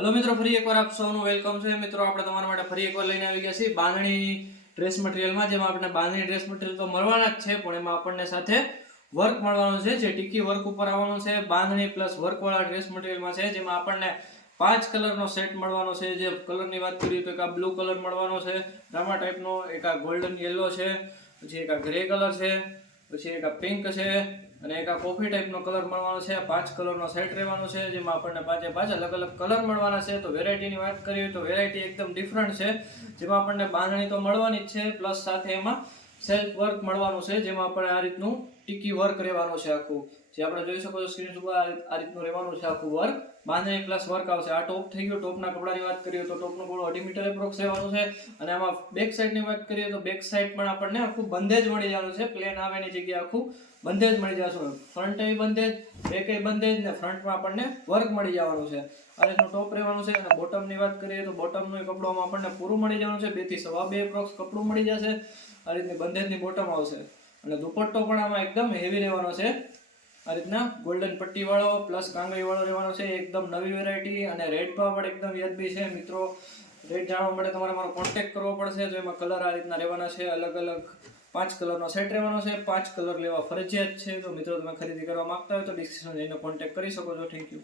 Hello મિત્રો, ફરી એકવાર આપ સૌનું વેલકમ છે. મિત્રો, આપણે તમારા માટે ફરી એકવાર લઈને આવી ગયા છીએ બાંધણી ડ્રેસ મટીરિયલમાં, જેમાં આપણે બાંધણી ડ્રેસ મટીરિયલ તો મળવાના જ છે, પણ એમાં આપણને સાથે વર્ક મળવાનું છે, જે ટીકી વર્ક ઉપર આવવાનું છે. બાંધણી પ્લસ વર્કવાળા ડ્રેસ મટીરિયલમાં છે, જેમાં આપણને પાંચ કલરનો સેટ મળવાનો છે. જે કલરની વાત કરીએ તો એક આ બ્લુ કલર મળવાનો છે ડ્રામા ટાઈપનો, એક આ ગોલ્ડન યલો છે, પછી એક આ ગ્રે કલર છે. પછી એક આ પિંક છે અને એક આ કોફી ટાઈપનો કલર મળવાનો છે, પાંચ કલરનો સેટ રહેવાનો છે, જેમાં આપણને પાંચે પાંચ અલગ અલગ કલર મળવાના છે. તો વેરાયટીની વાત કરીએ તો વેરાયટી એકદમ ડિફરન્ટ છે. જેમાં આપણને બાંધણી તો મળવાની જ છે પ્લસ સાથે એમાં સેલ્ફ વર્ક મળવાનું છે, જેમાં આપણે આ રીતનું ટીકી વર્ક રહેવાનું છે આખું. જે આપણે જોઈ શકો છો સ્ક્રીન ઉપર આ રીતનું રહેવાનું છે આખું વર્ક બાંધણી પ્લસ વર્ક આવશે. આ ટોપ થઈ ગયું. ટોપના કપડાની વાત કરીએ તો ટોપનું ગોળો અઢી મીટર એપ્રોક્સ રહેવાનું છે. અને આમાં બેક સાઈડની વાત કરીએ તો બેક સાઈડ પણ આપણને આખું બંધેજ મળી જવાનું છે. પ્લેન આવે એની જગ્યાએ આખું બંધેજ મળી જશે ફ્રન્ટ એ બંધેજ બેક એ બંધેજ ને ફ્રન્ટમાં આપણને વર્ક મળી જવાનું છે. આ રીતનું ટોપ રહેવાનું છે. અને બોટમની વાત કરીએ તો બોટમનું કપડામાં આપણને પૂરું મળી જવાનું છે. બેથી સવા બે એપ્રોક્સ કપડું મળી જશે. આ રીતની બંધેજની બોટમ આવશે. અને દુપટ્ટો પણ આમાં એકદમ હેવી રહેવાનો છે. આ રીતના ગોલ્ડન પટ્ટી વાળો પ્લસ કાંગળી વાળો રહેવાનો છે, એકદમ નવી વેરાયટી અને રેડ ભાવ પણ એકદમ વ્યાજબી છે. મિત્રો રેટ જાણવા માટે તમારે મારો કોન્ટેક્ટ કરવો પડશે. તો એમાં કલર આ રીતના રહેવાના છે, અલગ અલગ પાંચ કલરનો સેટ રહેવાનો છે, પાંચ કલર લેવા ફરજિયાત છે. તો મિત્રો, તમે ખરીદી કરવા માંગતા હોય તો ડિસ્ક્રિપ્શન જઈને કોન્ટેક્ટ કરી શકો છો. Thank you